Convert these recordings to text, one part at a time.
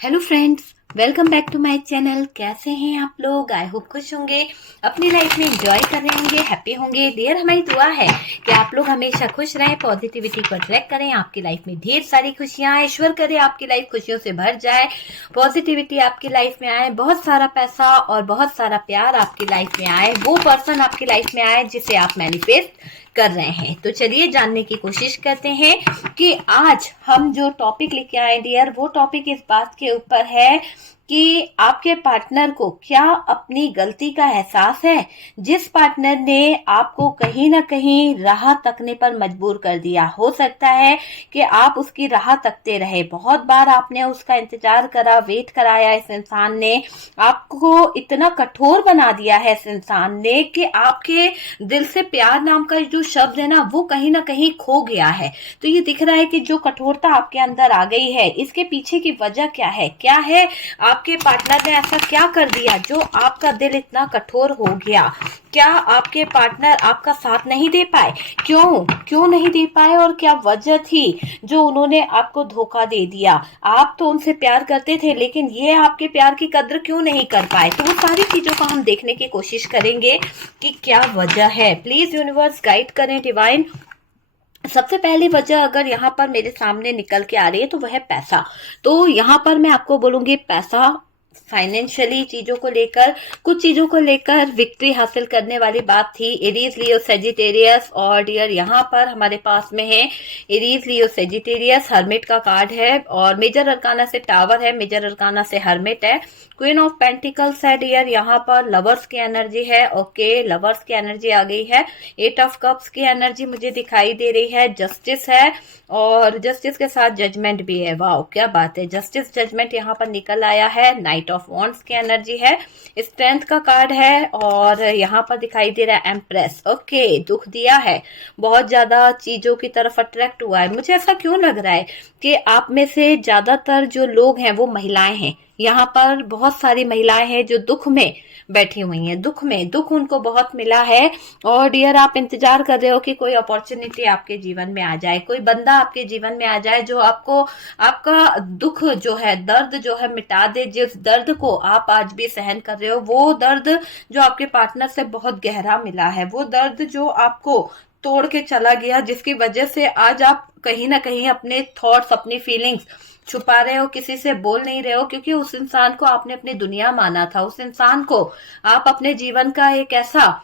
Hello friends, welcome back to my channel. कैसे हैं आप लोग? आई होप खुश होंगे, अपनी लाइफ में एंजॉय कर रहे होंगे, हैप्पी होंगे। डियर, हमारी दुआ है कि आप लोग हमेशा खुश रहें, पॉजिटिविटी को अट्रैक्ट करें, आपकी लाइफ में ढेर सारी खुशियां आए, ईश्वर करे आपकी लाइफ खुशियों से भर जाए, पॉजिटिविटी आपकी लाइफ में आए, बहुत सारा पैसा और बहुत सारा प्यार आपकी लाइफ में आए, वो पर्सन आपकी लाइफ में आए जिसे आप मैनिफेस्ट कर रहे हैं। तो चलिए जानने की कोशिश करते हैं कि आज हम जो टॉपिक लेके आए डियर, वो टॉपिक इस बात के ऊपर है कि आपके पार्टनर को क्या अपनी गलती का एहसास है? जिस पार्टनर ने आपको कहीं ना कहीं राह तकने पर मजबूर कर दिया। हो सकता है कि आप उसकी राह तकते रहे, बहुत बार आपने उसका इंतजार करा, वेट कराया। इस इंसान ने आपको इतना कठोर बना दिया है, इस इंसान ने, कि आपके दिल से प्यार नाम का जो शब्द है ना, वो कहीं ना कहीं खो गया है। तो ये दिख रहा है कि जो कठोरता आपके अंदर आ गई है, इसके पीछे की वजह क्या है? क्या है आपके पार्टनर ने ऐसा क्या कर दिया जो आपका दिल इतना कठोर हो गया? क्या आपके पार्टनर आपका साथ नहीं दे पाए? क्यों क्यों नहीं दे पाए और क्या वजह थी जो उन्होंने आपको धोखा दे दिया? आप तो उनसे प्यार करते थे, लेकिन ये आपके प्यार की कद्र क्यों नहीं कर पाए? तो वो सारी चीजों को हम देखने की कोशिश करेंगे कि क्या वजह है। प्लीज यूनिवर्स गाइड करें, डिवाइन। सबसे पहली वजह अगर यहाँ पर मेरे सामने निकल के आ रही है तो वह है पैसा। तो यहाँ पर मैं आपको बोलूंगी पैसा, फाइनेंशियली चीजों को लेकर, कुछ चीजों को लेकर विक्ट्री हासिल करने वाली बात थी। एरीज, लियो, सेजिटेरियस। और डियर, यहाँ पर हमारे पास में है एरीज, लियो, सेजिटेरियस। हर्मिट का कार्ड है और मेजर अरकाना से टावर है, मेजर अरकाना से हर्मिट है। क्वीन ऑफ पेंटिकल्स है डियर, यहाँ पर लवर्स की एनर्जी है। ओके, लवर्स की एनर्जी आ गई है। एट ऑफ कप्स की एनर्जी मुझे दिखाई दे रही है। जस्टिस है और जस्टिस के साथ जजमेंट भी है। वाह, क्या बात है, जस्टिस जजमेंट यहाँ पर निकल आया है। नाइट ऑफ वॉन्ड्स की एनर्जी है। स्ट्रेंथ का कार्ड है और यहाँ पर दिखाई दे रहा है एम्प्रेस। ओके, दुख दिया है, बहुत ज्यादा चीजों की तरफ अट्रैक्ट हुआ है। मुझे ऐसा क्यों लग रहा है कि आप में से ज्यादातर जो लोग हैं वो महिलाएं हैं। यहाँ पर बहुत सारी महिलाएं हैं जो दुख में बैठी हुई हैं, दुख में, दुख उनको बहुत मिला है। और डियर, आप इंतजार कर रहे हो कि कोई अपॉर्चुनिटी आपके जीवन में आ जाए, कोई बंदा आपके जीवन में आ जाए जो आपको, आपका दुख जो है, दर्द जो है मिटा दे। जिस दर्द को आप आज भी सहन कर रहे हो, वो दर्द जो आपके पार्टनर से बहुत गहरा मिला है, वो दर्द जो आपको तोड़ के चला गया, जिसकी वजह से आज आप कहीं ना कहीं अपने थॉट्स, अपनी फीलिंग्स छुपा रहे हो, किसी से बोल नहीं रहे हो, क्योंकि उस इंसान को आपने अपनी दुनिया माना था। उस इंसान को आप अपने जीवन का एक ऐसा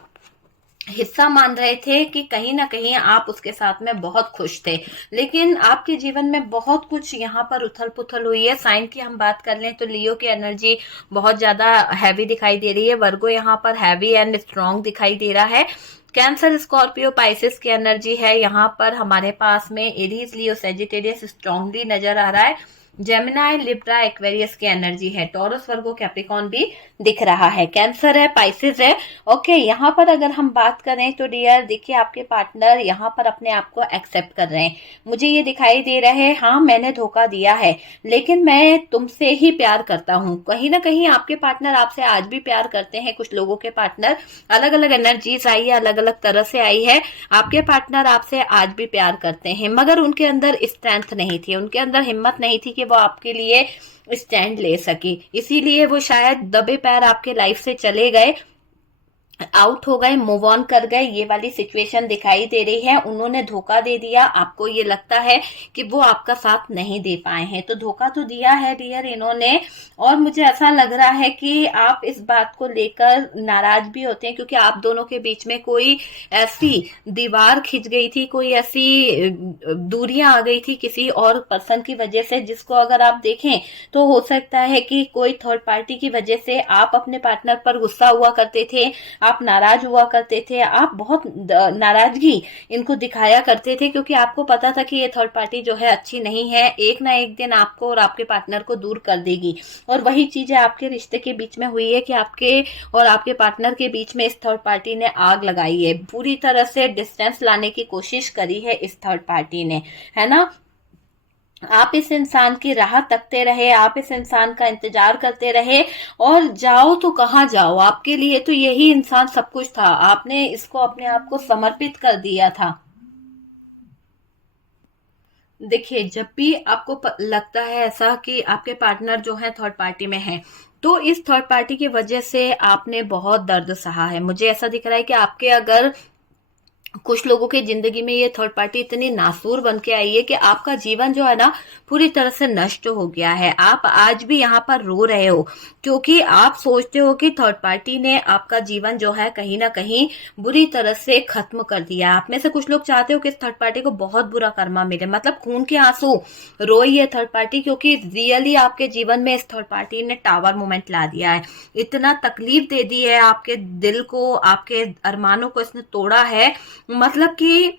हिस्सा मान रहे थे कि कहीं ना कहीं आप उसके साथ में बहुत खुश थे। लेकिन आपके जीवन में बहुत कुछ यहाँ पर उथल पुथल हुई है। साइन की हम बात कर लें तो लियो की एनर्जी बहुत ज्यादा हैवी दिखाई दे रही है। वर्गो यहाँ पर हैवी एंड स्ट्रांग दिखाई दे रहा है। कैंसर, स्कॉर्पियो, पाइसिस की एनर्जी है। यहाँ पर हमारे पास में एरीज, लियो, सेजिटेरियस स्ट्रांगली नजर आ रहा है। जेमिनाई, लिब्रा, एक्वेरियस की एनर्जी है। टॉरस, वर्गो, कैप्रिकॉन भी दिख रहा है। कैंसर है, पाइसिस है। ओके, यहाँ पर अगर हम बात करें तो डियर देखिए, आपके पार्टनर यहाँ पर अपने आप को एक्सेप्ट कर रहे हैं। मुझे ये दिखाई दे रहा है, हाँ मैंने धोखा दिया है, लेकिन मैं तुमसे ही प्यार करता हूँ। कहीं ना कहीं आपके पार्टनर आपसे आज भी प्यार करते हैं। कुछ लोगों के पार्टनर, अलग अलग एनर्जीज आई है, अलग अलग तरह से आई है। आपके पार्टनर आपसे आज भी प्यार करते हैं, मगर उनके अंदर स्ट्रेंथ नहीं थी, उनके अंदर हिम्मत नहीं थी कि वो आपके लिए स्टैंड ले सके। इसीलिए वो शायद दबे पैर आपके लाइफ से चले गए, आउट हो गए, मूव ऑन कर गए। ये वाली सिचुएशन दिखाई दे रही है। उन्होंने धोखा दे दिया, आपको ये लगता है कि वो आपका साथ नहीं दे पाए हैं। तो धोखा तो दिया है डियर इन्होंने। और मुझे ऐसा लग रहा है कि आप इस बात को लेकर नाराज भी होते हैं, क्योंकि आप दोनों के बीच में कोई ऐसी दीवार खिंच गई थी, कोई ऐसी दूरियां आ गई थी किसी और पर्सन की वजह से, जिसको अगर आप देखें तो हो सकता है कि कोई थर्ड पार्टी की वजह से आप अपने पार्टनर पर गुस्सा हुआ करते थे, आप नाराज हुआ करते थे, आप बहुत नाराजगी इनको दिखाया करते थे, क्योंकि आपको पता था कि ये थर्ड पार्टी जो है अच्छी नहीं है, एक ना एक दिन आपको और आपके पार्टनर को दूर कर देगी। और वही चीजें आपके रिश्ते के बीच में हुई है कि आपके और आपके पार्टनर के बीच में इस थर्ड पार्टी ने आग लगाई है, पूरी तरह से डिस्टेंस लाने की कोशिश करी है इस थर्ड पार्टी ने, है ना। आप इस इंसान की राह तकते रहे, आप इस इंसान का इंतजार करते रहे, और जाओ तो कहाँ जाओ, आपके लिए तो यही इंसान सब कुछ था। आपने इसको अपने आप को समर्पित कर दिया था। देखिए, जब भी आपको लगता है ऐसा कि आपके पार्टनर जो है थर्ड पार्टी में है, तो इस थर्ड पार्टी की वजह से आपने बहुत दर्द सहा है। मुझे ऐसा दिख रहा है कि आपके अगर कुछ लोगों की जिंदगी में ये थर्ड पार्टी इतनी नासूर बन के आई है कि आपका जीवन जो है ना पूरी तरह से नष्ट हो गया है। आप आज भी यहाँ पर रो रहे हो क्योंकि आप सोचते हो कि थर्ड पार्टी ने आपका जीवन जो है कहीं ना कहीं बुरी तरह से खत्म कर दिया। आप में से कुछ लोग चाहते हो कि इस थर्ड पार्टी को बहुत बुरा कर्मा मिले, मतलब खून के आंसू रोई है थर्ड पार्टी, क्योंकि रियली आपके जीवन में इस थर्ड पार्टी ने टावर मोमेंट ला दिया है। इतना तकलीफ दे दी है आपके दिल को, आपके अरमानों को इसने तोड़ा है, मतलब कि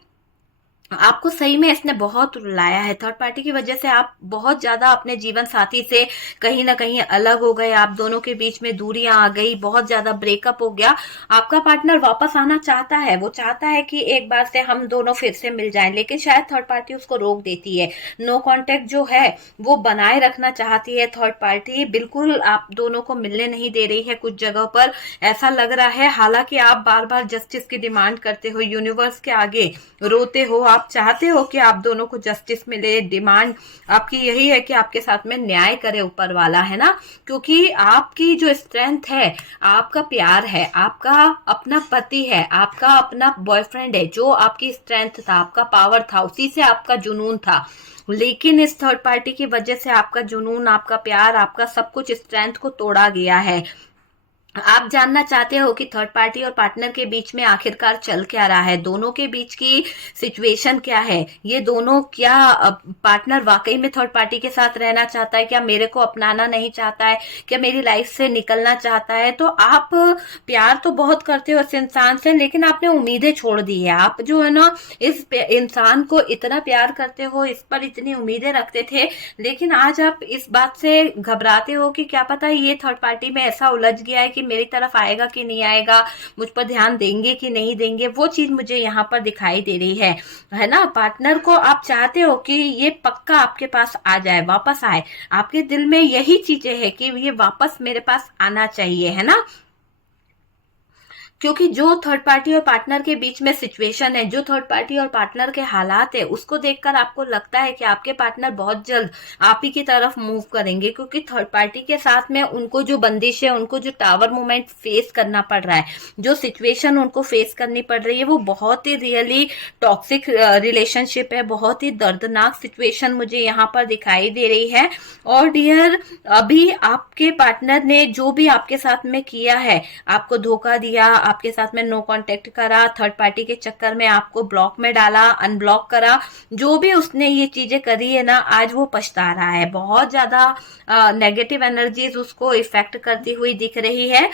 आपको सही में इसने बहुत रुलाया है। थर्ड पार्टी की वजह से आप बहुत ज्यादा अपने जीवन साथी से कहीं ना कहीं अलग हो गए, आप दोनों के बीच में दूरियां आ गई, बहुत ज्यादा ब्रेकअप हो गया। आपका पार्टनर वापस आना चाहता है, वो चाहता है कि एक बार से हम दोनों फिर से मिल जाएं, लेकिन शायद थर्ड पार्टी उसको रोक देती है। नो कांटेक्ट जो है वो बनाए रखना चाहती है थर्ड पार्टी, बिल्कुल आप दोनों को मिलने नहीं दे रही है। कुछ जगह पर ऐसा लग रहा है, हालांकि आप बार बार जस्टिस की डिमांड करते हो, यूनिवर्स के आगे रोते हो, आप चाहते हो कि आप दोनों को जस्टिस मिले। डिमांड आपकी यही है कि आपके साथ में न्याय करे ऊपर वाला, है ना, क्योंकि आपकी जो स्ट्रेंथ है, आपका प्यार है, आपका अपना पति है, आपका अपना बॉयफ्रेंड है, जो आपकी स्ट्रेंथ था, आपका पावर था, उसी से आपका जुनून था। लेकिन इस थर्ड पार्टी की वजह से आपका जुनून, आपका प्यार, आपका सब कुछ स्ट्रेंथ को तोड़ा गया है। आप जानना चाहते हो कि थर्ड पार्टी और पार्टनर के बीच में आखिरकार चल क्या रहा है, दोनों के बीच की सिचुएशन क्या है, ये दोनों क्या पार्टनर वाकई में थर्ड पार्टी के साथ रहना चाहता है, क्या मेरे को अपनाना नहीं चाहता है, क्या मेरी लाइफ से निकलना चाहता है। तो आप प्यार तो बहुत करते हो इस इंसान से, लेकिन आपने उम्मीदें छोड़ दी है। आप जो है ना इस इंसान को इतना प्यार करते हो, इस पर इतनी उम्मीदें रखते थे, लेकिन आज आप इस बात से घबराते हो कि क्या पता ये थर्ड पार्टी में ऐसा उलझ गया है कि मेरी तरफ आएगा कि नहीं आएगा, मुझ पर ध्यान देंगे कि नहीं देंगे। वो चीज मुझे यहाँ पर दिखाई दे रही है ना। पार्टनर को आप चाहते हो कि ये पक्का आपके पास आ जाए, वापस आए, आपके दिल में यही चीजें है कि ये वापस मेरे पास आना चाहिए, है ना। क्योंकि जो थर्ड पार्टी और पार्टनर के बीच में सिचुएशन है, जो थर्ड पार्टी और पार्टनर के हालात है, उसको देखकर आपको लगता है कि आपके पार्टनर बहुत जल्द आप ही की तरफ मूव करेंगे, क्योंकि थर्ड पार्टी के साथ में उनको जो बंदिश है, उनको जो टावर मोमेंट फेस करना पड़ रहा है, जो सिचुएशन उनको फेस करनी पड़ रही है, वो बहुत ही रियली टॉक्सिक रिलेशनशिप है, बहुत ही दर्दनाक सिचुएशन मुझे यहाँ पर दिखाई दे रही है। और डियर, अभी आपके पार्टनर ने जो भी आपके साथ में किया है, आपको धोखा दिया, आपके साथ में नो कांटेक्ट करा, थर्ड पार्टी के चक्कर में आपको ब्लॉक में डाला, अनब्लॉक करा, जो भी उसने ये चीजें करी है ना, आज वो पछता रहा है। बहुत ज्यादा नेगेटिव एनर्जीज उसको इफेक्ट करती हुई दिख रही है,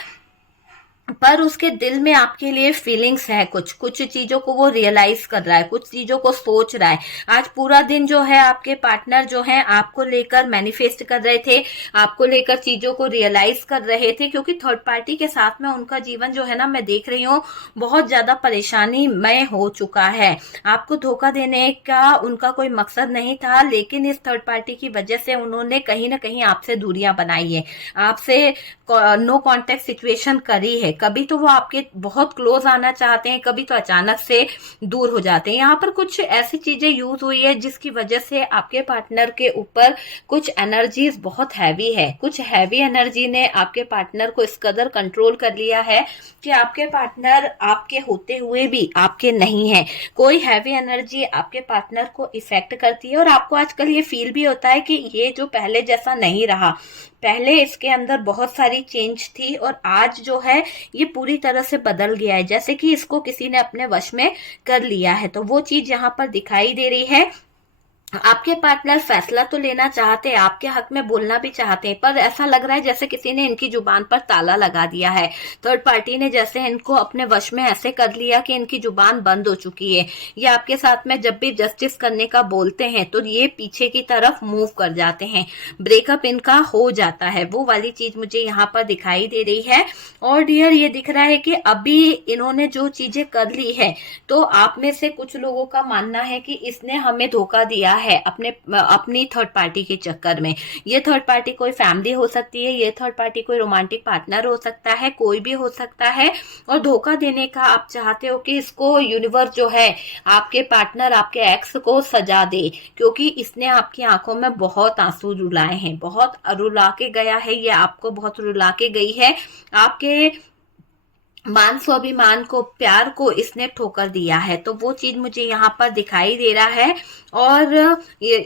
पर उसके दिल में आपके लिए फीलिंग्स है, कुछ कुछ चीजों को वो रियलाइज कर रहा है, कुछ चीजों को सोच रहा है। आज पूरा दिन जो है आपके पार्टनर जो है आपको लेकर मैनिफेस्ट कर रहे थे, आपको लेकर चीजों को रियलाइज कर रहे थे, क्योंकि थर्ड पार्टी के साथ में उनका जीवन जो है ना, मैं देख रही हूँ बहुत ज्यादा परेशानी मय हो चुका है। आपको धोखा देने का उनका कोई मकसद नहीं था, लेकिन इस थर्ड पार्टी की वजह से उन्होंने कहीं ना कहीं आपसे दूरियां बनाई है, आपसे नो कांटेक्ट सिचुएशन करी है। कभी तो वो आपके बहुत क्लोज आना चाहते हैं, कभी तो अचानक से दूर हो जाते हैं। यहाँ पर कुछ ऐसी चीजें यूज हुई है जिसकी वजह से आपके पार्टनर के ऊपर कुछ एनर्जीज बहुत हैवी है, कुछ हैवी एनर्जी ने आपके पार्टनर को इस कदर कंट्रोल कर लिया है कि आपके पार्टनर आपके होते हुए भी आपके नहीं है। कोई हैवी एनर्जी आपके पार्टनर को इफेक्ट करती है, और आपको आजकल ये फील भी होता है कि ये जो पहले जैसा नहीं रहा, पहले इसके अंदर बहुत सारी चेंज थी और आज जो है ये पूरी तरह से बदल गया है, जैसे कि इसको किसी ने अपने वश में कर लिया है। तो वो चीज यहाँ पर दिखाई दे रही है। आपके पार्टनर फैसला तो लेना चाहते हैं, आपके हक में बोलना भी चाहते हैं, पर ऐसा लग रहा है जैसे किसी ने इनकी जुबान पर ताला लगा दिया है। थर्ड पार्टी ने जैसे इनको अपने वश में ऐसे कर लिया कि इनकी जुबान बंद हो चुकी है। ये आपके साथ में जब भी जस्टिस करने का बोलते हैं तो ये पीछे की तरफ मूव कर जाते हैं, ब्रेकअप इनका हो जाता है। वो वाली चीज मुझे यहाँ पर दिखाई दे रही है। और डियर, ये दिख रहा है कि अभी इन्होंने जो चीजें कर ली है, तो आप में से कुछ लोगों का मानना है कि इसने हमें धोखा दिया है अपनी थर्ड पार्टी के चक्कर में। ये थर्ड पार्टी कोई फैमिली हो सकती है, ये थर्ड पार्टी कोई रोमांटिक पार्टनर हो सकता है, कोई भी हो सकता है। और धोखा देने का आप चाहते हो कि इसको यूनिवर्स जो है आपके पार्टनर, आपके एक्स को सजा दे, क्योंकि इसने आपकी आंखों में बहुत आंसू रुलाए हैं, बहुत रुला के गया है, ये आपको बहुत रुला के गई है। आपके मान स्वाभिमान को, प्यार को इसने ठोकर दिया है। तो वो चीज मुझे यहाँ पर दिखाई दे रहा है। और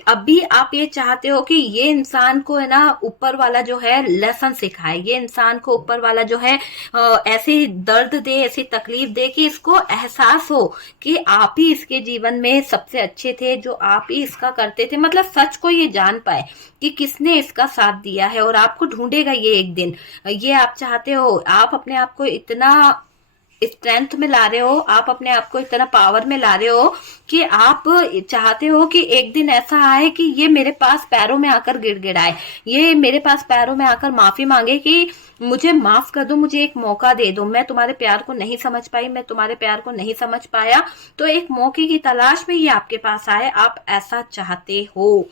अभी आप ये चाहते हो कि ये इंसान को है ना ऊपर वाला जो है लेसन सिखाए, ये इंसान को ऊपर वाला जो है ऐसी दर्द दे, ऐसी तकलीफ दे कि इसको एहसास हो कि आप ही इसके जीवन में सबसे अच्छे थे, जो आप ही इसका करते थे। मतलब सच को ये जान पाए कि किसने इसका साथ दिया है, और आपको ढूंढेगा ये एक दिन। ये आप चाहते हो, आप अपने आप को इतना स्ट्रेंथ में ला रहे हो, आप अपने आप को इतना पावर में ला रहे हो कि आप चाहते हो कि एक दिन ऐसा आए कि ये मेरे पास पैरों में आकर गिड़गिड़ाए, ये मेरे पास पैरों में आकर माफी मांगे कि मुझे माफ कर दो, मुझे एक मौका दे दो, मैं तुम्हारे प्यार को नहीं समझ पाई, मैं तुम्हारे प्यार को नहीं समझ पाया। तो एक मौके की तलाश में ये आपके पास आए, आप ऐसा चाहते हो,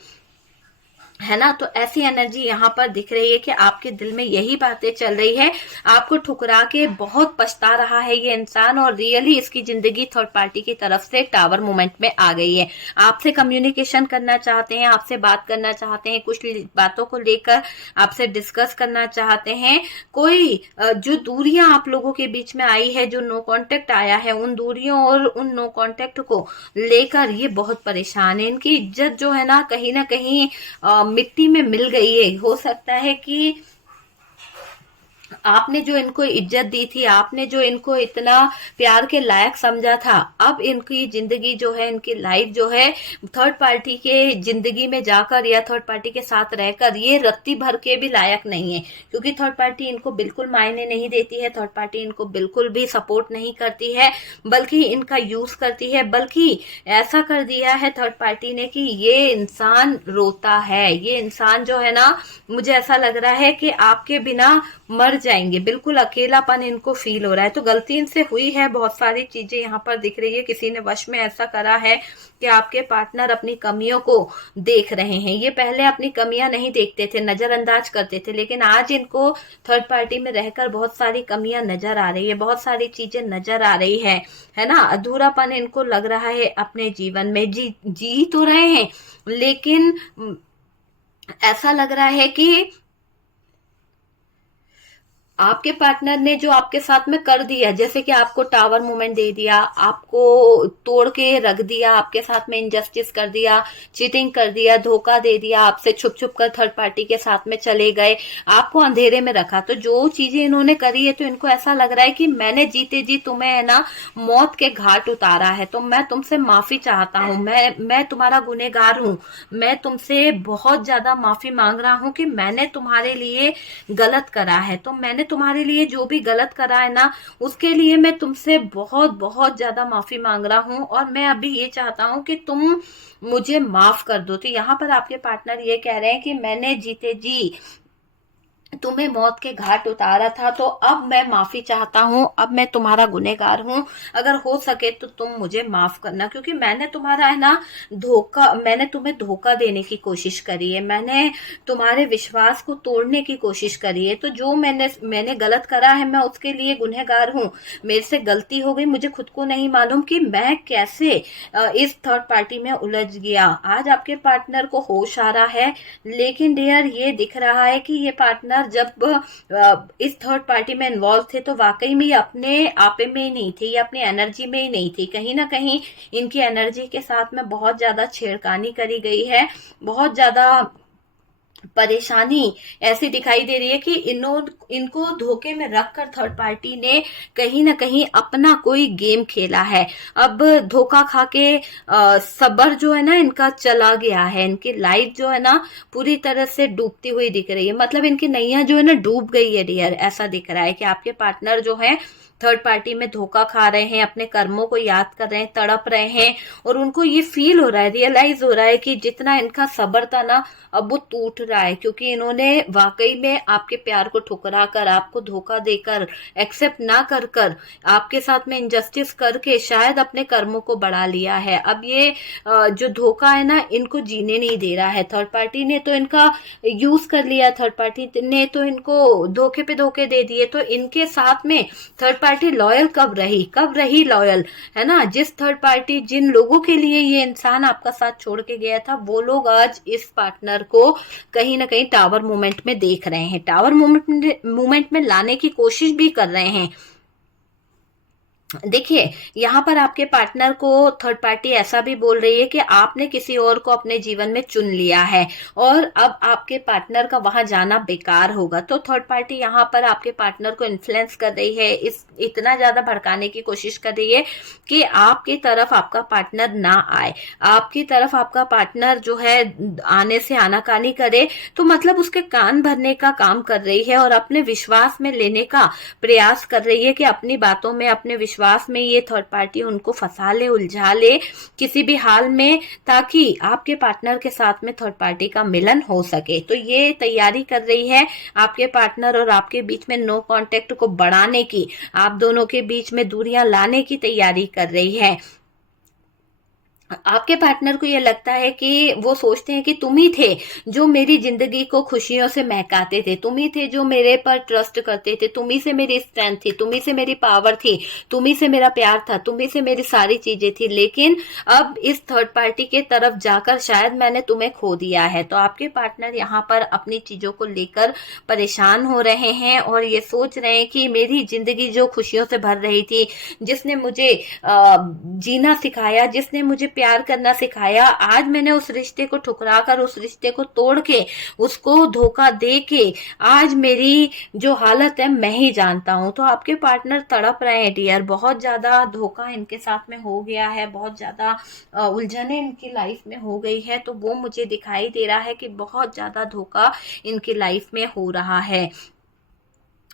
है ना। तो ऐसी एनर्जी यहाँ पर दिख रही है कि आपके दिल में यही बातें चल रही है। आपको ठुकरा के बहुत पछता रहा है ये इंसान, और रियली इसकी जिंदगी थर्ड पार्टी की तरफ से टावर मोमेंट में आ गई है। आपसे कम्युनिकेशन करना चाहते हैं, आपसे बात करना चाहते हैं, कुछ बातों को लेकर आपसे डिस्कस करना चाहते हैं। कोई जो दूरियां आप लोगों के बीच में आई है, जो नो कॉन्टेक्ट आया है, उन दूरियों और उन नो कॉन्टेक्ट को लेकर ये बहुत परेशान है। इनकी इज्जत जो है ना कहीं मिट्टी में मिल गई है। हो सकता है कि आपने जो इनको इज्जत दी थी, आपने जो इनको इतना प्यार के लायक समझा था, अब इनकी जिंदगी जो है, इनकी लाइफ जो है थर्ड पार्टी के जिंदगी में जाकर या थर्ड पार्टी के साथ रहकर ये रत्ती भर के भी लायक नहीं है। क्योंकि थर्ड पार्टी इनको बिल्कुल मायने नहीं देती है, थर्ड पार्टी इनको बिल्कुल भी सपोर्ट नहीं करती है, बल्कि इनका यूज करती है। बल्कि ऐसा कर दिया है थर्ड पार्टी ने कि ये इंसान रोता है, ये इंसान जो है ना, मुझे ऐसा लग रहा है कि आपके बिना मर जाएंगे, बिल्कुल अकेलापन इनको फील हो रहा है। तो गलती इनसे हुई है, बहुत सारी चीजें यहाँ पर दिख रही है, किसी ने वश में ऐसा करा है कि आपके पार्टनर अपनी कमियों को देख रहे हैं। ये पहले अपनी कमियां नहीं देखते थे, नजरअंदाज करते थे, लेकिन आज इनको थर्ड पार्टी में रहकर बहुत सारी कमियां नजर आ रही है, बहुत सारी चीजें नजर आ रही है ना। अधूरापन इनको लग रहा है अपने जीवन में। जी तो रहे हैं, लेकिन ऐसा लग रहा है कि आपके पार्टनर ने जो आपके साथ में कर दिया, जैसे कि आपको टावर मूवमेंट दे दिया, आपको तोड़ के रख दिया, आपके साथ में इनजस्टिस कर दिया, चीटिंग कर दिया, धोखा दे दिया, आपसे छुप छुप कर थर्ड पार्टी के साथ में चले गए, आपको अंधेरे में रखा। तो जो चीजें इन्होंने करी है, तो इनको ऐसा लग रहा है कि मैंने जीते जी तुम्हें है ना मौत के घाट उतारा है, तो मैं तुमसे माफी चाहता हूँ, मैं तुम्हारा गुनहगार हूँ, मैं तुमसे बहुत ज्यादा माफी मांग रहा हूँ कि मैंने तुम्हारे लिए गलत करा है। तो मैंने तुम्हारे लिए जो भी गलत करा है ना, उसके लिए मैं तुमसे बहुत बहुत ज्यादा माफी मांग रहा हूं, और मैं अभी ये चाहता हूं कि तुम मुझे माफ कर दो। तो यहाँ पर आपके पार्टनर ये कह रहे हैं कि मैंने जीते जी तुम्हें मौत के घाट उतारा था, तो अब मैं माफी चाहता हूँ, अब मैं तुम्हारा गुनहगार हूँ, अगर हो सके तो तुम मुझे माफ करना, क्योंकि मैंने तुम्हारा है ना मैंने तुम्हें धोखा देने की कोशिश करी है, मैंने तुम्हारे विश्वास को तोड़ने की कोशिश करी है। तो जो मैंने गलत करा है, मैं उसके लिए गुनहगार हूँ, मेरे से गलती हो गई, मुझे खुद को नहीं मालूम कि मैं कैसे इस थर्ड पार्टी में उलझ गया। आज आपके पार्टनर को होश आ रहा है, लेकिन डियर ये दिख रहा है कि ये पार्टनर जब इस थर्ड पार्टी में इन्वॉल्व थे, तो वाकई में अपने आपे में ही नहीं थे, ये अपनी एनर्जी में ही नहीं थी। कहीं ना कहीं इनकी एनर्जी के साथ में बहुत ज्यादा छेड़खानी करी गई है, बहुत ज्यादा परेशानी ऐसी दिखाई दे रही है कि इनको धोखे में रखकर थर्ड पार्टी ने कहीं ना कहीं अपना कोई गेम खेला है। अब धोखा खा के सबर जो है ना इनका चला गया है, इनकी लाइफ जो है ना पूरी तरह से डूबती हुई दिख रही है। मतलब इनकी नैया जो है ना डूब गई है डियर, ऐसा दिख रहा है कि आपके पार्टनर जो है थर्ड पार्टी में धोखा खा रहे हैं, अपने कर्मों को याद कर रहे हैं, तड़प रहे हैं, और उनको ये फील हो रहा है, रियलाइज हो रहा है कि जितना इनका सब्र था ना, अब वो टूट रहा है, क्योंकि इन्होंने वाकई में आपके प्यार को ठुकरा कर, आपको धोखा देकर, एक्सेप्ट ना कर कर, आपके साथ में इनजस्टिस करके शायद अपने कर्मों को बढ़ा लिया है। अब ये जो धोखा है ना, इनको जीने नहीं दे रहा है। थर्ड पार्टी ने तो इनका यूज कर लिया, थर्ड पार्टी ने तो इनको धोखे पे धोखे दे दिए, तो इनके साथ में थर्ड पार्टी लॉयल कब रही लॉयल, है ना। जिस थर्ड पार्टी, जिन लोगों के लिए ये इंसान आपका साथ छोड़ के गया था, वो लोग आज इस पार्टनर को कहीं ना कहीं टावर मूवमेंट में देख रहे हैं, टावर मूवमेंट में लाने की कोशिश भी कर रहे हैं। देखिए, यहाँ पर आपके पार्टनर को थर्ड पार्टी ऐसा भी बोल रही है कि आपने किसी और को अपने जीवन में चुन लिया है और अब आपके पार्टनर का वहां जाना बेकार होगा। तो थर्ड पार्टी यहाँ पर आपके पार्टनर को इन्फ्लुएंस कर रही है, इतना ज्यादा भड़काने की कोशिश कर रही है कि आपकी तरफ आपका पार्टनर ना आए, आपकी तरफ आपका पार्टनर जो है आने से आनाकानी करे, तो मतलब उसके कान भरने का काम कर रही है और अपने विश्वास में लेने का प्रयास कर रही है कि अपनी बातों में, अपने विश्वास में ये थर्ड पार्टी उनको फंसा ले, उलझा ले किसी भी हाल में, ताकि आपके पार्टनर के साथ में थर्ड पार्टी का मिलन हो सके। तो ये तैयारी कर रही है आपके पार्टनर और आपके बीच में नो कांटेक्ट को बढ़ाने की, आप दोनों के बीच में दूरियां लाने की तैयारी कर रही है। आपके पार्टनर को ये लगता है कि वो सोचते हैं कि तुम ही थे जो मेरी जिंदगी को खुशियों से महकाते थे, तुम ही थे जो मेरे पर ट्रस्ट करते थे, तुम ही से मेरी स्ट्रेंथ थी, तुम ही से मेरी पावर थी, तुम ही से मेरा प्यार था, तुम ही से मेरी सारी चीजें थी, लेकिन अब इस थर्ड पार्टी के तरफ जाकर शायद मैंने तुम्हें खो दिया है। तो आपके पार्टनर यहाँ पर अपनी चीजों को लेकर परेशान हो रहे हैं और ये सोच रहे हैं कि मेरी जिंदगी जो खुशियों से भर रही थी, जिसने मुझे जीना सिखाया, जिसने मुझे प्यार करना सिखाया, आज मैंने उस रिश्ते को ठुकरा कर, उस रिश्ते को तोड़ के, उसको धोखा दे के आज मेरी जो हालत है मैं ही जानता हूं। तो आपके पार्टनर तड़प रहे हैं डियर, बहुत ज्यादा धोखा इनके साथ में हो गया है, बहुत ज्यादा उलझने इनकी लाइफ में हो गई है। तो वो मुझे दिखाई दे रहा है कि बहुत ज्यादा धोखा इनकी लाइफ में हो रहा है।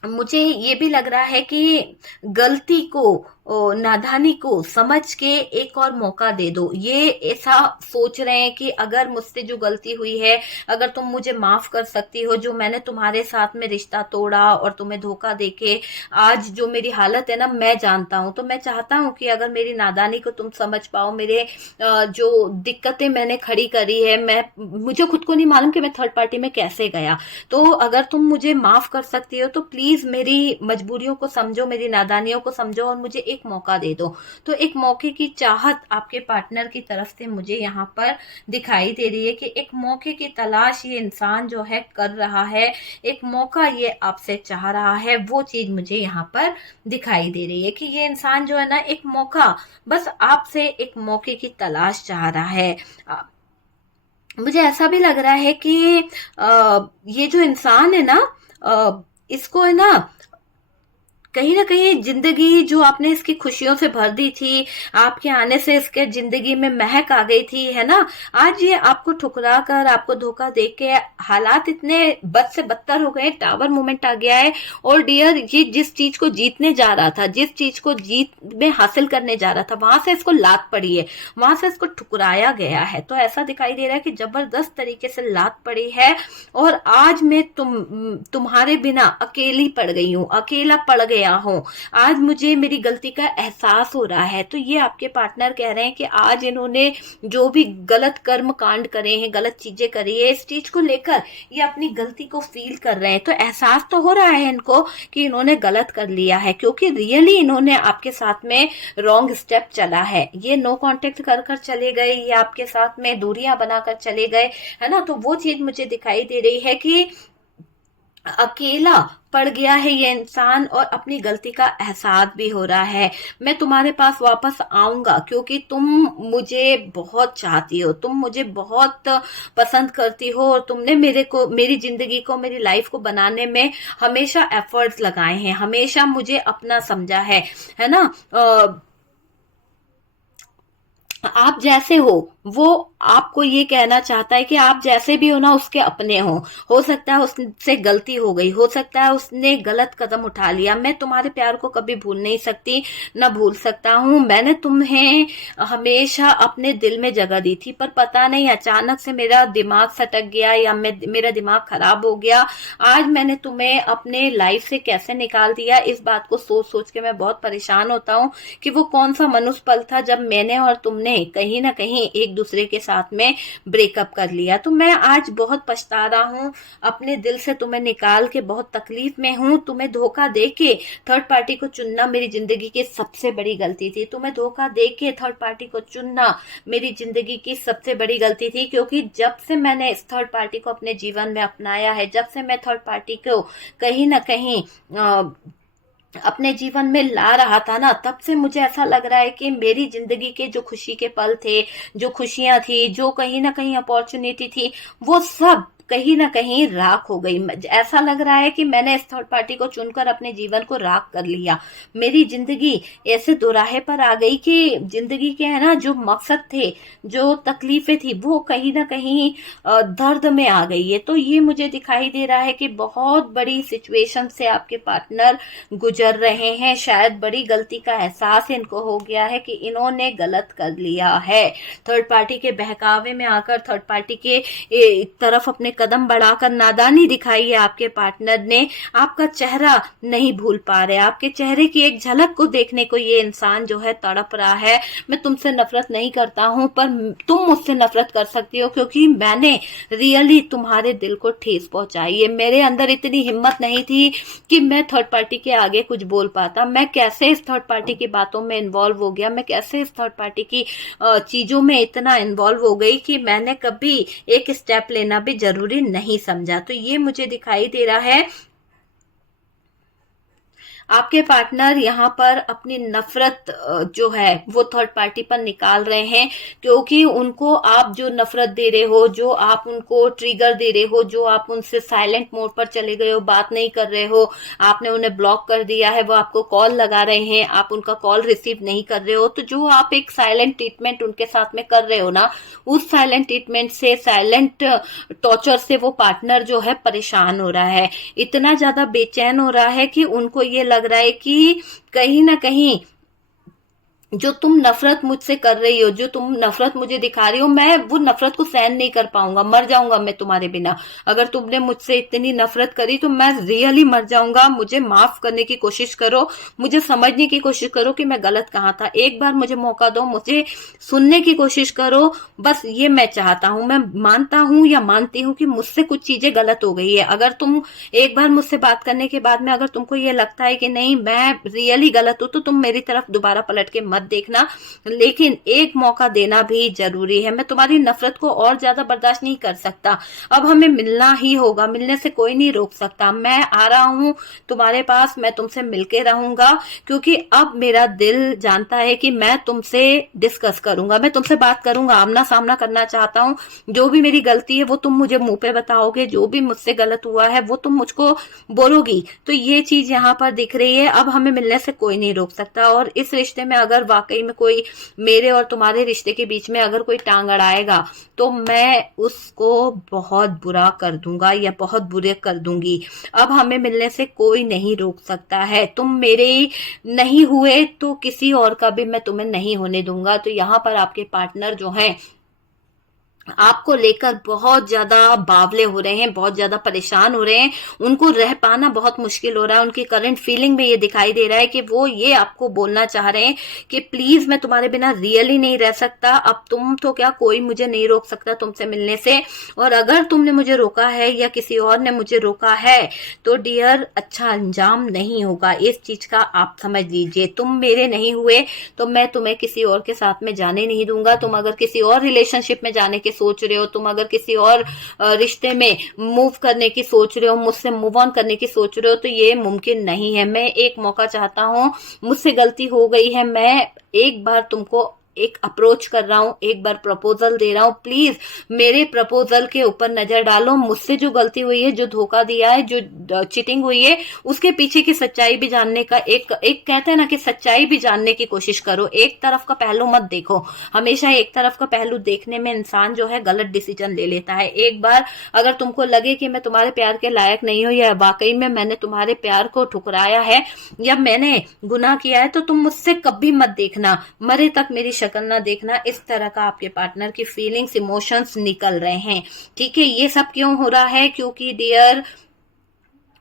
मुझे ये भी लग रहा है कि गलती को, नादानी को समझ के एक और मौका दे दो। ये ऐसा सोच रहे हैं कि अगर मुझसे जो गलती हुई है, अगर तुम मुझे माफ कर सकती हो, जो मैंने तुम्हारे साथ में रिश्ता तोड़ा और तुम्हें धोखा देके आज जो मेरी हालत है ना, मैं जानता हूं। तो मैं चाहता हूं कि अगर मेरी नादानी को तुम समझ पाओ, मेरे जो दिक्कतें मैंने खड़ी करी है, मुझे खुद को नहीं मालूम कि मैं थर्ड पार्टी में कैसे गया। तो अगर तुम मुझे माफ कर सकती हो तो प्लीज मेरी मजबूरियों को समझो, मेरी नादानियों को समझो और मुझे एक मौका दे दो। तो एक मौके की चाहत आपके पार्टनर की तरफ से मुझे यहाँ पर दिखाई दे रही है कि एक मौके की तलाश ये इंसान जो है कर रहा है, एक मौका ये आपसे चाह रहा है। वो चीज मुझे यहाँ पर दिखाई दे रही है कि ये इंसान जो है ना, एक मौका, बस आपसे एक मौके की तलाश चाह रहा है। मुझे ऐसा भी लग रहा है कि ये जो इंसान है ना, इसको है ना कहीं ना कहीं जिंदगी जो आपने इसकी खुशियों से भर दी थी, आपके आने से इसके जिंदगी में महक आ गई थी, है ना, आज ये आपको ठुकरा कर, आपको धोखा दे के हालात इतने बद से बदतर हो गए, टावर मोमेंट आ गया है। और डियर, ये जिस चीज को जीतने जा रहा था, जिस चीज को जीत में हासिल करने जा रहा था, वहां से इसको लात पड़ी है, वहां से इसको ठुकराया गया है। तो ऐसा दिखाई दे रहा है कि जबरदस्त तरीके से लात पड़ी है और आज मैं तुम्हारे बिना अकेली पड़ गई हूं, अकेला पड़ गया हूं, आज मुझे मेरी गलती का एहसास हो रहा है। तो ये आपके पार्टनर कह रहे हैं कि आज इन्होंने जो भी गलत कर्म कांड करे हैं, गलत चीजें करी है, इस चीज को लेकर ये अपनी गलती को फील कर रहे हैं। तो एहसास तो हो रहा है इनको कि इन्होंने गलत कर लिया है, क्योंकि रियली इन्होंने आपके साथ में रॉन्ग स्टेप चला है। ये नो कांटेक्ट कर कर चले गए, ये आपके साथ में दूरियां बनाकर चले गए, है ना। तो वो चीज मुझे दिखाई दे रही है कि अकेला पड़ गया है ये इंसान और अपनी गलती का एहसास भी हो रहा है। मैं तुम्हारे पास वापस आऊंगा क्योंकि तुम मुझे बहुत चाहती हो, तुम मुझे बहुत पसंद करती हो और तुमने मेरी जिंदगी को, मेरी लाइफ को बनाने में हमेशा एफर्ट्स लगाए हैं, हमेशा मुझे अपना समझा है ना। आप जैसे वो आपको ये कहना चाहता है कि आप जैसे भी हो ना उसके अपने हो सकता है उससे गलती हो गई, हो सकता है उसने गलत कदम उठा लिया, मैं तुम्हारे प्यार को कभी भूल नहीं सकती, ना भूल सकता हूँ। मैंने तुम्हें हमेशा अपने दिल में जगह दी थी, पर पता नहीं अचानक से मेरा दिमाग सटक गया या मेरा दिमाग खराब हो गया। आज मैंने तुम्हें अपने लाइफ से कैसे निकाल दिया, इस बात को सोच सोच के मैं बहुत परेशान होता हूँ कि वो कौन सा मनुष्य पल था जब मैंने और तुमने कहीं ना कहीं एक दूसरे के साथ में ब्रेकअप कर लिया। तो मैं आज बहुत पछता रहा हूँ, अपने दिल से तुम्हें निकाल के बहुत तकलीफ में हूँ। तुम्हें धोखा दे के थर्ड पार्टी को चुनना मेरी जिंदगी की सबसे बड़ी गलती थी। तुम्हें धोखा दे के थर्ड पार्टी को चुनना मेरी जिंदगी की सबसे बड़ी गलती थी, क्योंकि जब से मैंने इस थर्ड पार्टी को अपने जीवन में अपनाया है, जब से मैं थर्ड पार्टी को कहीं ना कहीं अपने जीवन में ला रहा था ना, तब से मुझे ऐसा लग रहा है कि मेरी जिंदगी के जो खुशी के पल थे, जो खुशियां थी, जो कहीं ना कहीं अपॉर्चुनिटी थी, वो सब कहीं ना कहीं राख हो गई। ऐसा लग रहा है कि मैंने इस थर्ड पार्टी को चुनकर अपने जीवन को राख कर लिया। मेरी जिंदगी ऐसे दोराहे पर आ गई कि जिंदगी के है ना जो मकसद थे, जो तकलीफें थी, वो कहीं ना कहीं दर्द में आ गई है। तो ये मुझे दिखाई दे रहा है कि बहुत बड़ी सिचुएशन से आपके पार्टनर गुजर रहे हैं। शायद बड़ी गलती का एहसास इनको हो गया है कि इन्होंने गलत कर लिया है। थर्ड पार्टी के बहकावे में आकर थर्ड पार्टी के तरफ अपने कदम बढ़ाकर नादानी दिखाई है आपके पार्टनर ने। आपका चेहरा नहीं भूल पा रहे, आपके चेहरे की एक झलक को देखने को ये इंसान जो है तड़प रहा है। मैं तुमसे नफरत नहीं करता हूं, पर तुम मुझसे नफरत कर सकती हो, क्योंकि मैंने रियली तुम्हारे दिल को ठेस पहुंचाई है। मेरे अंदर इतनी हिम्मत नहीं थी कि मैं थर्ड पार्टी के आगे कुछ बोल पाता। मैं कैसे इस थर्ड पार्टी की बातों में इन्वॉल्व हो गया, मैं कैसे इस थर्ड पार्टी की चीजों में इतना इन्वॉल्व हो गई कि मैंने कभी एक स्टेप लेना भी जरूरी नहीं समझा। तो ये मुझे दिखाई दे रहा है आपके पार्टनर यहाँ पर अपनी नफरत जो है वो थर्ड पार्टी पर निकाल रहे हैं, क्योंकि उनको आप जो नफरत दे रहे हो, जो आप उनको ट्रिगर दे रहे हो, जो आप उनसे साइलेंट मोड पर चले गए हो, बात नहीं कर रहे हो, आपने उन्हें ब्लॉक कर दिया है, वो आपको कॉल लगा रहे हैं, आप उनका कॉल रिसीव नहीं कर रहे हो, तो जो आप एक साइलेंट ट्रीटमेंट उनके साथ में कर रहे हो ना, उस साइलेंट ट्रीटमेंट से, साइलेंट टॉर्चर से वो पार्टनर जो है परेशान हो रहा है, इतना ज्यादा बेचैन हो रहा है कि उनको ये लग रहा है कि कहीं ना कहीं जो तुम नफरत मुझसे कर रही हो, जो तुम नफरत मुझे दिखा रही हो, मैं वो नफरत को सहन नहीं कर पाऊंगा, मर जाऊंगा मैं तुम्हारे बिना। अगर तुमने मुझसे इतनी नफरत करी तो मैं रियली मर जाऊंगा। मुझे माफ करने की कोशिश करो, मुझे समझने की कोशिश करो कि मैं गलत कहाँ था। एक बार मुझे मौका दो, मुझे सुनने की कोशिश करो, बस ये मैं चाहता हूँ। मैं मानता हूँ या मानती हूँ कि मुझसे कुछ चीजें गलत हो गई है। अगर तुम एक बार मुझसे बात करने के बाद में अगर तुमको ये लगता है कि नहीं मैं रियली गलत हूं, तो तुम मेरी तरफ दोबारा पलट के मत देखना, लेकिन एक मौका देना भी जरूरी है। मैं तुम्हारी नफरत को और ज्यादा बर्दाश्त नहीं कर सकता। अब हमें मिलना ही होगा, मिलने से कोई नहीं रोक सकता। मैं आ रहा हूं तुम्हारे पास, मैं तुमसे मिलके रहूंगा, क्योंकि अब मेरा दिल जानता है कि मैं तुमसे डिस्कस करूंगा, मैं तुमसे बात करूंगा, आमना सामना करना चाहता हूं। जो भी मेरी गलती है वो तुम मुझे मुंह पे बताओगे, जो भी मुझसे गलत हुआ है वो तुम मुझको बोलोगी। तो ये चीज यहाँ पर दिख रही है। अब हमें मिलने से कोई नहीं रोक सकता, और इस रिश्ते में अगर वाकई में कोई, मेरे और तुम्हारे रिश्ते के बीच में अगर कोई टांग अड़ाएगा, तो मैं उसको बहुत बुरा कर दूंगा या बहुत बुरे कर दूंगी। अब हमें मिलने से कोई नहीं रोक सकता है। तुम मेरे नहीं हुए तो किसी और का भी मैं तुम्हें नहीं होने दूंगा। तो यहाँ पर आपके पार्टनर जो हैं आपको लेकर बहुत ज्यादा बावले हो रहे हैं, बहुत ज्यादा परेशान हो रहे हैं, उनको रह पाना बहुत मुश्किल हो रहा है। उनकी करंट फीलिंग में ये दिखाई दे रहा है कि वो ये आपको बोलना चाह रहे हैं कि प्लीज मैं तुम्हारे बिना रियली नहीं रह सकता। अब तुम तो क्या, कोई मुझे नहीं रोक सकता तुमसे मिलने से, और अगर तुमने मुझे रोका है या किसी और ने मुझे रोका है तो डियर अच्छा अंजाम नहीं होगा। इस चीज का आप समझ लीजिए। तुम मेरे नहीं हुए तो मैं तुम्हें किसी और के साथ में जाने नहीं दूंगा। तुम अगर किसी और रिलेशनशिप में जाने के सोच रहे हो, तुम अगर किसी और रिश्ते में मूव करने की सोच रहे हो, मुझसे मूव ऑन करने की सोच रहे हो, तो ये मुमकिन नहीं है। मैं एक मौका चाहता हूं, मुझसे गलती हो गई है, मैं एक बार तुमको एक अप्रोच कर रहा हूँ, एक बार प्रपोजल दे रहा हूँ, प्लीज मेरे प्रपोजल के ऊपर नजर डालो। मुझसे जो गलती हुई है, जो धोखा दिया है, जो चीटिंग हुई है, उसके पीछे की सच्चाई भी जानने का एक कहते हैं ना कि सच्चाई भी जानने की कोशिश करो। एक तरफ का पहलू मत देखो। हमेशा एक तरफ का पहलू देखने में इंसान जो है गलत डिसीजन ले लेता है। एक बार अगर तुमको लगे कि मैं तुम्हारे प्यार के लायक नहीं हूं, या वाकई में मैंने तुम्हारे प्यार को ठुकराया है या मैंने गुनाह किया है, तो तुम मुझसे कभी मत देखना, मरे तक मेरी शक्ल ना देखना। इस तरह का आपके पार्टनर की फीलिंग्स, इमोशंस निकल रहे हैं। ठीक है, ये सब क्यों हो रहा है? क्योंकि डियर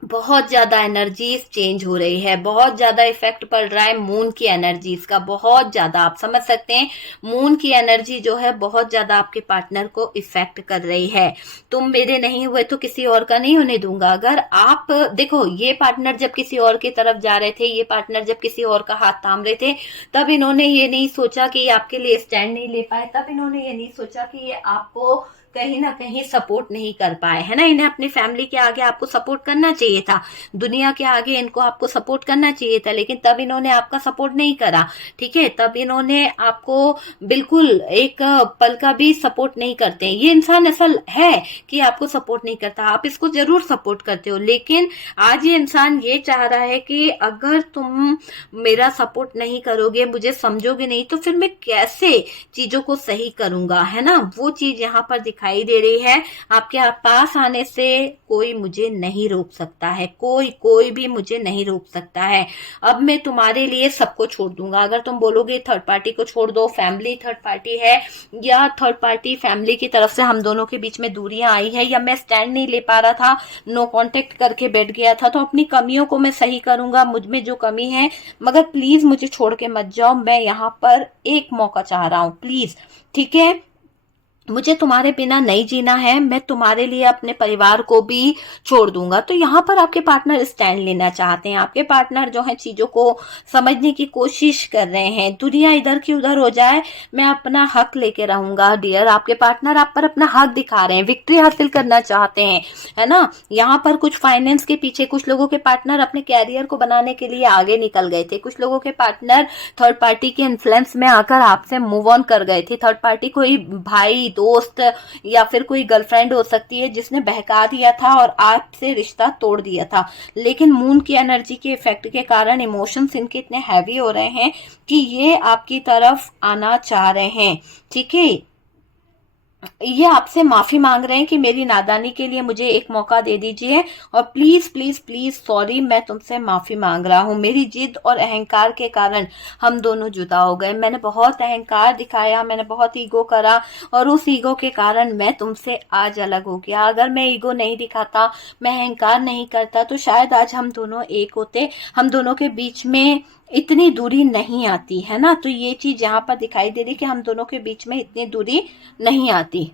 बहुत ज्यादा एनर्जीज चेंज हो रही है, बहुत ज्यादा इफेक्ट पड़ रहा है मून की एनर्जीज का, बहुत ज्यादा। आप समझ सकते हैं, मून की एनर्जी जो है बहुत ज्यादा आपके पार्टनर को इफेक्ट कर रही है। तुम मेरे नहीं हुए तो किसी और का नहीं होने दूंगा। अगर आप देखो, ये पार्टनर जब किसी और की तरफ जा रहे थे, ये पार्टनर जब किसी और का हाथ थाम रहे थे, तब इन्होंने ये नहीं सोचा कि ये आपके लिए स्टैंड नहीं ले पाए, तब इन्होंने ये नहीं सोचा कि ये आपको कहीं ना कहीं सपोर्ट नहीं कर पाए, है ना। इन्हें अपनी फैमिली के आगे आपको सपोर्ट करना चाहिए था, दुनिया के आगे इनको आपको सपोर्ट करना चाहिए था, लेकिन तब इन्होंने आपका सपोर्ट नहीं करा। ठीक है, तब इन्होंने आपको बिल्कुल एक पल का भी सपोर्ट नहीं करते। ये इंसान ऐसा है कि आपको सपोर्ट नहीं करता, आप इसको जरूर सपोर्ट करते हो, लेकिन आज ये इंसान ये चाह रहा है कि अगर तुम मेरा सपोर्ट नहीं करोगे, मुझे समझोगे नहीं, तो फिर मैं कैसे चीजों को सही करूंगा, है ना। वो चीज यहाँ पर दिखाई दे रही है। आपके पास आने से कोई मुझे नहीं रोक सकता है, कोई भी मुझे नहीं रोक सकता है। अब मैं तुम्हारे लिए सबको छोड़ दूंगा। अगर तुम बोलोगे थर्ड पार्टी को छोड़ दो, फैमिली थर्ड पार्टी है, या थर्ड पार्टी फैमिली की तरफ से हम दोनों के बीच में दूरियां आई है, या मैं स्टैंड नहीं ले पा रहा था, नो कांटेक्ट करके बैठ गया था, तो अपनी कमियों को मैं सही करूंगा, मुझ में जो कमी है, मगर प्लीज मुझे छोड़ के मत जाओ। मैं यहाँ पर एक मौका चाह रहा हूं, प्लीज। ठीक है, मुझे तुम्हारे बिना नहीं जीना है, मैं तुम्हारे लिए अपने परिवार को भी छोड़ दूंगा। तो यहाँ पर आपके पार्टनर स्टैंड लेना चाहते हैं, आपके पार्टनर जो है चीजों को समझने की कोशिश कर रहे हैं। दुनिया इधर की उधर हो जाए, मैं अपना हक लेके रहूंगा। डियर, आपके पार्टनर आप पर अपना हक दिखा रहे हैं, विक्ट्री हासिल करना चाहते हैं, है ना। यहाँ पर कुछ फाइनेंस के पीछे, कुछ लोगों के पार्टनर अपने कैरियर को बनाने के लिए आगे निकल गए थे, कुछ लोगों के पार्टनर थर्ड पार्टी के इन्फ्लुएंस में आकर आपसे मूव ऑन कर गए थे। थर्ड पार्टी कोई भाई, दोस्त या फिर कोई गर्लफ्रेंड हो सकती है जिसने बहका दिया था और आपसे रिश्ता तोड़ दिया था। लेकिन मून की एनर्जी के इफेक्ट के कारण इमोशंस इनके इतने हैवी हो रहे हैं कि ये आपकी तरफ आना चाह रहे हैं। ठीक है, ये आपसे माफी मांग रहे हैं कि मेरी नादानी के लिए मुझे एक मौका दे दीजिए, और प्लीज प्लीज प्लीज सॉरी, मैं तुमसे माफी मांग रहा हूँ। मेरी जिद और अहंकार के कारण हम दोनों जुदा हो गए। मैंने बहुत अहंकार दिखाया, मैंने बहुत ईगो करा, और उस ईगो के कारण मैं तुमसे आज अलग हो गया। अगर मैं ईगो नहीं दिखाता, मैं अहंकार नहीं करता, तो शायद आज हम दोनों एक होते, हम दोनों के बीच में इतनी दूरी नहीं आती, है ना। तो ये चीज यहाँ पर दिखाई दे रही कि हम दोनों के बीच में इतनी दूरी नहीं आती।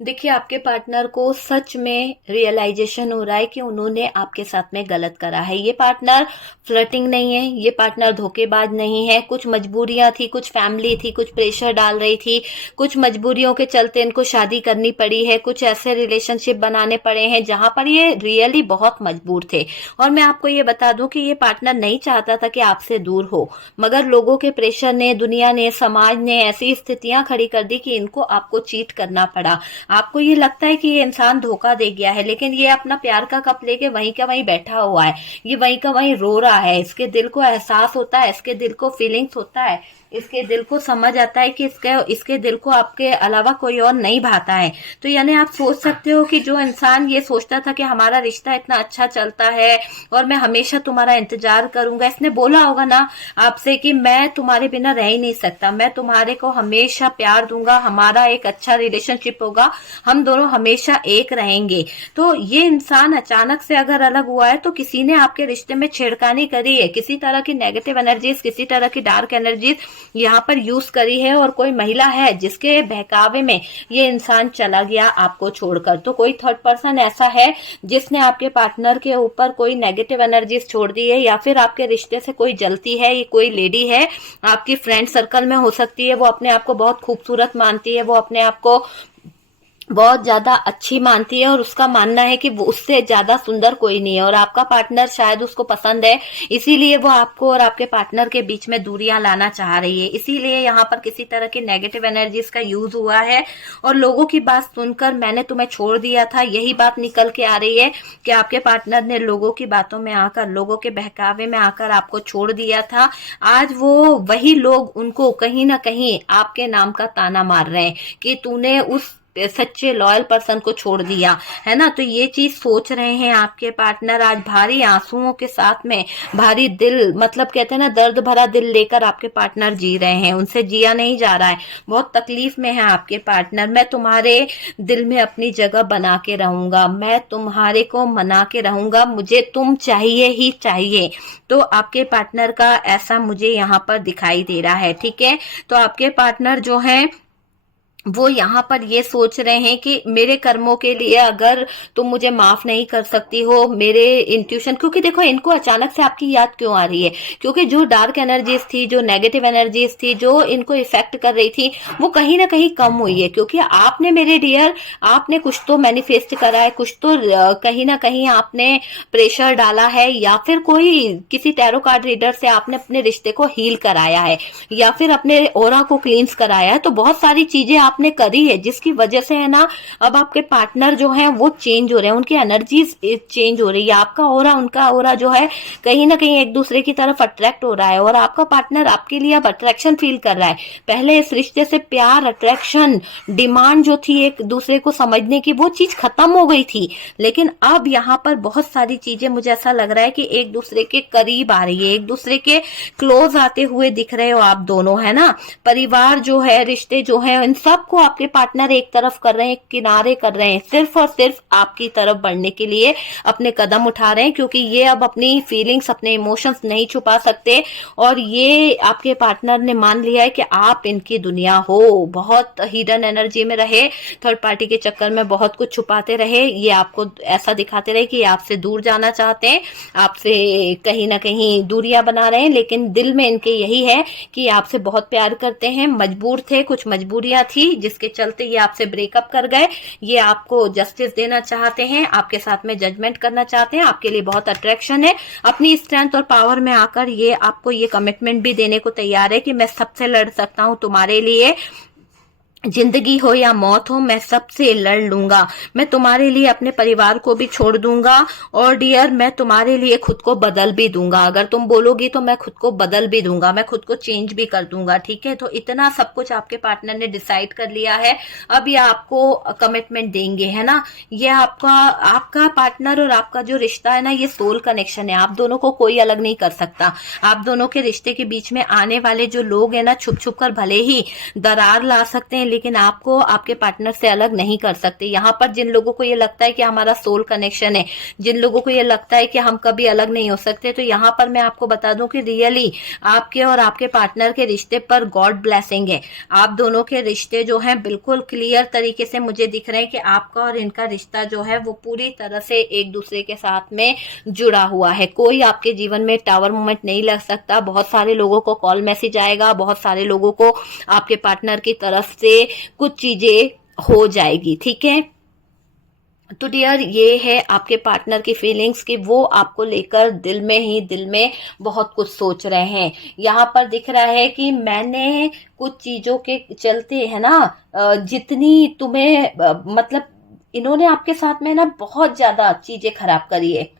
देखिए, आपके पार्टनर को सच में रियलाइजेशन हो रहा है कि उन्होंने आपके साथ में गलत करा है। ये पार्टनर फ्लर्टिंग नहीं है, ये पार्टनर धोखेबाज नहीं है। कुछ मजबूरियां थी, कुछ फैमिली थी, कुछ प्रेशर डाल रही थी, कुछ मजबूरियों के चलते इनको शादी करनी पड़ी है, कुछ ऐसे रिलेशनशिप बनाने पड़े हैं जहां पर ये रियली बहुत मजबूर थे। और मैं आपको ये बता दूं कि ये पार्टनर नहीं चाहता था कि आपसे दूर हो, मगर लोगों के प्रेशर ने, दुनिया ने, समाज ने ऐसी स्थितियां खड़ी कर दी कि इनको आपको चीट करना पड़ा। आपको ये लगता है कि ये इंसान धोखा दे गया है, लेकिन ये अपना प्यार का कप लेके वहीं का वहीं बैठा हुआ है, ये वहीं का वहीं रो रहा है। इसके दिल को एहसास होता है, इसके दिल को फीलिंग्स होता है, इसके दिल को समझ आता है कि इसके दिल को आपके अलावा कोई और नहीं भाता है। तो यानी आप सोच सकते हो कि जो इंसान ये सोचता था कि हमारा रिश्ता इतना अच्छा चलता है और मैं हमेशा तुम्हारा इंतजार करूंगा, इसने बोला होगा ना आपसे कि मैं तुम्हारे बिना रह ही नहीं सकता, मैं तुम्हारे को हमेशा प्यार दूंगा, हमारा एक अच्छा रिलेशनशिप होगा, हम दोनों हमेशा एक रहेंगे। तो ये इंसान अचानक से अगर अलग हुआ है तो किसी ने आपके रिश्ते में छेड़खानी करी है, किसी तरह की नेगेटिव एनर्जीज, किसी तरह की डार्क एनर्जीज यहाँ पर यूज करी है, और कोई महिला है जिसके बहकावे में ये इंसान चला गया आपको छोड़कर। तो कोई थर्ड पर्सन ऐसा है जिसने आपके पार्टनर के ऊपर कोई नेगेटिव एनर्जीज छोड़ दी है, या फिर आपके रिश्ते से कोई जलती है। ये कोई लेडी है, आपकी फ्रेंड सर्कल में हो सकती है, वो अपने आप को बहुत खूबसूरत मानती है, वो अपने आप को बहुत ज्यादा अच्छी मानती है और उसका मानना है कि वो उससे ज्यादा सुंदर कोई नहीं है, और आपका पार्टनर शायद उसको पसंद है, इसीलिए वो आपको और आपके पार्टनर के बीच में दूरियां लाना चाह रही है। इसीलिए यहाँ पर किसी तरह की नेगेटिव एनर्जीज का यूज हुआ है, और लोगों की बात सुनकर मैंने तुम्हें छोड़ दिया था, यही बात निकल के आ रही है कि आपके पार्टनर ने लोगों की बातों में आकर, लोगों के बहकावे में आकर आपको छोड़ दिया था। आज वो वही लोग उनको कहीं ना कहीं आपके नाम का ताना मार रहे हैं कि तूने उस सच्चे लॉयल पर्सन को छोड़ दिया, है ना। तो ये चीज सोच रहे हैं आपके पार्टनर, आज भारी आंसुओं के साथ में, भारी दिल, मतलब कहते हैं ना दर्द भरा दिल लेकर आपके पार्टनर जी रहे हैं, उनसे जिया नहीं जा रहा है, बहुत तकलीफ में है आपके पार्टनर। मैं तुम्हारे दिल में अपनी जगह बना के रहूंगा, मैं तुम्हारे को मना के रहूंगा, मुझे तुम चाहिए ही चाहिए। तो आपके पार्टनर का ऐसा मुझे यहाँ पर दिखाई दे रहा है, ठीक है। तो आपके पार्टनर जो है वो यहाँ पर ये सोच रहे हैं कि मेरे कर्मों के लिए अगर तुम मुझे माफ नहीं कर सकती हो, मेरे इंट्यूशन, क्योंकि देखो इनको अचानक से आपकी याद क्यों आ रही है, क्योंकि जो डार्क एनर्जीज थी, जो नेगेटिव एनर्जीज थी, जो इनको इफेक्ट कर रही थी, वो कहीं ना कहीं कम हुई है। क्योंकि आपने मेरे डियर, आपने कुछ तो मैनिफेस्ट करा है, कुछ तो कहीं ना कहीं आपने प्रेशर डाला है, या फिर कोई किसी टैरो कार्ड रीडर से आपने अपने रिश्ते को हील कराया है, या फिर अपने ऑरा को क्लींस कराया है। तो बहुत सारी चीजें आपने करी है, जिसकी वजह से है ना अब आपके पार्टनर जो है वो चेंज हो रहे हैं, उनकी एनर्जीज चेंज हो रही है, आपका ऑरा उनका ऑरा जो है कहीं ना कहीं एक दूसरे की तरफ अट्रैक्ट हो रहा है, और आपका पार्टनर आपके लिए अब अट्रैक्शन फील कर रहा है। पहले इस रिश्ते से प्यार, अट्रैक्शन, डिमांड जो थी एक दूसरे को समझने की, वो चीज खत्म हो गई थी, लेकिन अब यहाँ पर बहुत सारी चीजें मुझे ऐसा लग रहा है कि एक दूसरे के करीब आ रही है, एक दूसरे के क्लोज आते हुए दिख रहे हो आप दोनों, है ना। परिवार जो है, रिश्ते जो है, इन सबको आपके पार्टनर एक तरफ कर रहे हैं, किनारे कर रहे हैं, सिर्फ और सिर्फ आपकी तरफ बढ़ने के लिए अपने कदम उठा रहे हैं, क्योंकि ये अब अपनी फीलिंग्स, अपने इमोशंस नहीं छुपा सकते, और ये आपके पार्टनर ने मान लिया है कि आप इनकी दुनिया हो। बहुत हिडन एनर्जी में रहे, थर्ड पार्टी के चक्कर में बहुत कुछ छुपाते रहे, ये आपको ऐसा दिखाते रहे कि आपसे दूर जाना चाहते हैं, आपसे कहीं ना कहीं दूरियां बना रहे हैं, लेकिन दिल में इनके यही है कि आपसे बहुत प्यार करते हैं, मजबूर थे, कुछ मजबूरियां थी जिसके चलते ये आपसे ब्रेकअप कर गए। ये आपको जस्टिस देना चाहते हैं, आपके साथ में जजमेंट करना चाहते हैं, आपके लिए बहुत अट्रैक्शन है, अपनी स्ट्रेंथ और पावर में आकर ये आपको ये कमिटमेंट भी देने को तैयार है कि मैं सबसे लड़ सकता हूं तुम्हारे लिए, जिंदगी हो या मौत हो, मैं सबसे लड़ लूंगा, मैं तुम्हारे लिए अपने परिवार को भी छोड़ दूंगा, और डियर मैं तुम्हारे लिए खुद को बदल भी दूंगा, अगर तुम बोलोगी तो मैं खुद को बदल भी दूंगा, मैं खुद को चेंज भी कर दूंगा, ठीक है। तो इतना सब कुछ आपके पार्टनर ने डिसाइड कर लिया है, अब ये आपको कमिटमेंट देंगे, है ना। ये आपका आपका पार्टनर और आपका जो रिश्ता है ना, ये सोल कनेक्शन है, आप दोनों को कोई अलग नहीं कर सकता। आप दोनों के रिश्ते के बीच में आने वाले जो लोग हैं ना, छुप छुप कर भले ही दरार ला सकते हैं, लेकिन आपको आपके पार्टनर से अलग नहीं कर सकते। यहाँ पर जिन लोगों को ये लगता है कि हमारा सोल कनेक्शन है, जिन लोगों को ये लगता है कि हम कभी अलग नहीं हो सकते, तो यहाँ पर मैं आपको बता दूं कि रियली आपके और आपके पार्टनर के रिश्ते पर गॉड ब्लेसिंग है। आप दोनों के रिश्ते जो हैं बिल्कुल क्लियर तरीके से मुझे दिख रहे हैं कि आपका और इनका रिश्ता जो है वो पूरी तरह से एक दूसरे के साथ में जुड़ा हुआ है। कोई आपके जीवन में टावर मोमेंट नहीं लग सकता। बहुत सारे लोगों को कॉल मैसेज आएगा, बहुत सारे लोगों को आपके पार्टनर की तरफ से कुछ चीजें हो जाएगी, ठीक है। तो डियर ये है आपके पार्टनर की फीलिंग्स कि वो आपको लेकर दिल में ही दिल में बहुत कुछ सोच रहे हैं। यहाँ पर दिख रहा है कि मैंने कुछ चीजों के चलते, है ना, जितनी तुम्हें मतलब इन्होंने आपके साथ में ना बहुत ज्यादा चीजें खराब करी है,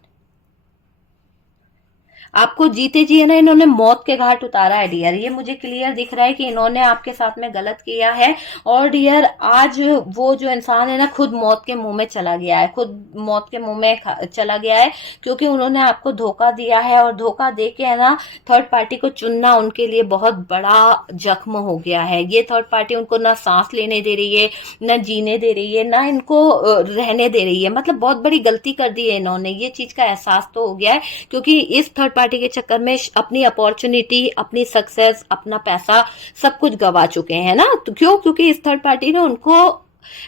आपको जीते जी है ना इन्होंने मौत के घाट उतारा है डियर। ये मुझे क्लियर दिख रहा है कि इन्होंने आपके साथ में गलत किया है, और डियर आज वो जो इंसान है ना खुद मौत के मुंह में चला गया है, खुद मौत के मुंह में चला गया है, क्योंकि उन्होंने आपको धोखा दिया है, और धोखा दे के है ना थर्ड पार्टी को चुनना उनके लिए बहुत बड़ा जख्म हो गया है। ये थर्ड पार्टी उनको ना सांस लेने दे रही है, ना जीने दे रही है, ना इनको रहने दे रही है, मतलब बहुत बड़ी गलती कर दी है इन्होंने। ये चीज का एहसास तो हो गया है, क्योंकि इस थर्ड पार्टी के चक्कर में अपनी अपॉर्चुनिटी, अपनी सक्सेस, अपना पैसा सब कुछ गवा चुके हैं ना। तो क्यों? क्योंकि इस थर्ड पार्टी ने उनको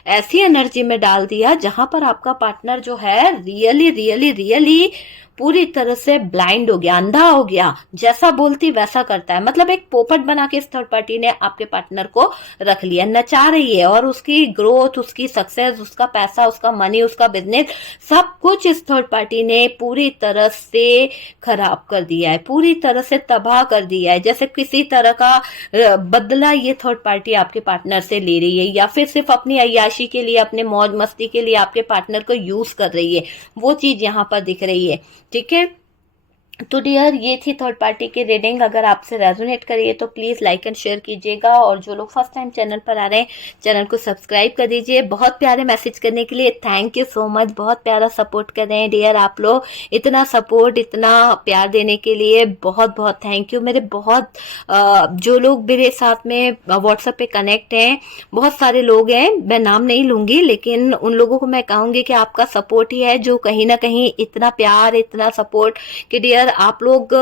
ऐसी एनर्जी में डाल दिया जहां पर आपका पार्टनर जो है रियली रियली रियली पूरी तरह से ब्लाइंड हो गया, अंधा हो गया, जैसा बोलती वैसा करता है। मतलब एक पोपट बना के इस थर्ड पार्टी ने आपके पार्टनर को रख लिया, नचा रही है, और उसकी ग्रोथ, उसकी सक्सेस, उसका पैसा, उसका मनी, उसका बिजनेस, सब कुछ इस थर्ड पार्टी ने पूरी तरह से खराब कर दिया है, पूरी तरह से तबाह कर दिया है। जैसे किसी तरह का बदला ये थर्ड पार्टी आपके पार्टनर से ले रही है, या फिर सिर्फ अपनी अय्याशी के लिए, अपने मौज मस्ती के लिए आपके पार्टनर को यूज कर रही है, वो चीज यहाँ पर दिख रही है। ठीक है, तो डियर ये थी थर्ड पार्टी की रीडिंग। अगर आपसे रेजोनेट करिए तो प्लीज़ लाइक एंड शेयर कीजिएगा, और जो लोग फर्स्ट टाइम चैनल पर आ रहे हैं चैनल को सब्सक्राइब कर दीजिए। बहुत प्यारे मैसेज करने के लिए थैंक यू सो मच, बहुत प्यारा सपोर्ट कर रहे हैं डियर आप लोग। इतना सपोर्ट, इतना प्यार देने के लिए बहुत बहुत थैंक यू। मेरे बहुत जो लोग मेरे साथ में व्हाट्सएप पे कनेक्ट हैं, बहुत सारे लोग हैं, मैं नाम नहीं लूंगी, लेकिन उन लोगों को मैं कहूँगी कि आपका सपोर्ट ही है जो कहीं ना कहीं इतना प्यार, इतना सपोर्ट कि डियर आप लोग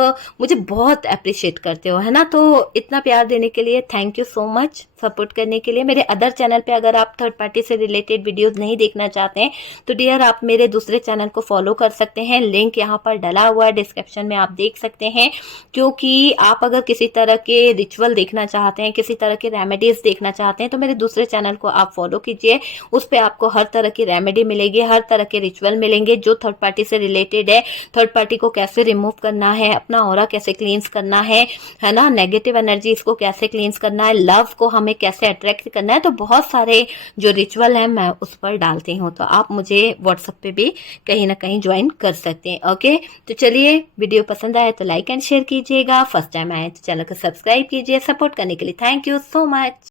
मुझे बहुत अप्रिशिएट करते हो, है ना। तो इतना प्यार देने के लिए thank you so much, support करने के लिए। मेरे अदर चैनल पे अगर आप थर्ड पार्टी से रिलेटेड वीडियोस नहीं देखना चाहते हैं तो डियर आप मेरे दूसरे चैनल को फॉलो कर सकते हैं, लिंक यहाँ पर डला हुआ है डिस्क्रिप्शन में, आप देख सकते हैं। क्योंकि आप अगर किसी तरह के रिचुअल देखना चाहते हैं, किसी तरह के रेमेडीज देखना चाहते हैं, तो मेरे दूसरे चैनल को आप फॉलो कीजिए। उस पर आपको हर तरह की रेमेडी मिलेगी, हर तरह के रिचुअल मिलेंगे जो थर्ड पार्टी से रिलेटेड है। थर्ड पार्टी को कैसे रिमूव करना है, अपना ऑरा कैसे क्लींस करना है ना, नेगेटिव एनर्जीज को कैसे क्लींस करना है, लव को हमें कैसे अट्रैक्ट करना है, तो बहुत सारे जो रिचुअल है मैं उस पर डालती हूँ। तो आप मुझे व्हाट्सएप पे भी कहीं ना कहीं ज्वाइन कर सकते हैं। ओके, तो चलिए, वीडियो पसंद आए तो लाइक एंड शेयर कीजिएगा, फर्स्ट टाइम आए तो चैनल को सब्सक्राइब कीजिए। सपोर्ट करने के लिए थैंक यू सो मच।